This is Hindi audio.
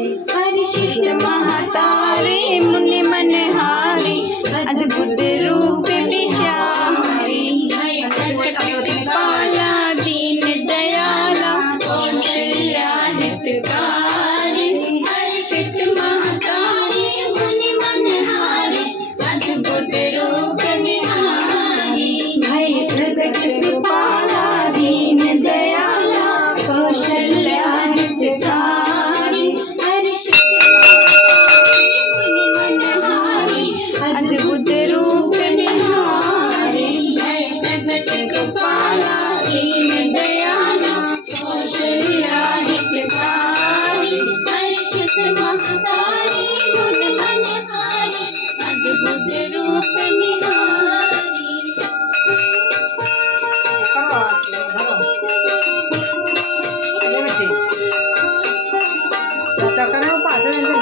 हर्षित महातारे मुनि मनहारी अद्भुत रूप विचारी कृपाला दीन दयाला कौशल्या हितकारी हर्षित महातारे मुनि मनहारी अद्भुत रूप निहारी भय प्रकट कृपाला दीन दयाला कौशल्या हितकारी हर्षित मुनि मनहारी अद्भुत रूप निहारी भय प्रकट कृपाला दीन दयाला कौशल्या हितकारी हर्षित महातारी मुनि मनहारी अद्भुत रूप निहारी। Tocan algo para hacer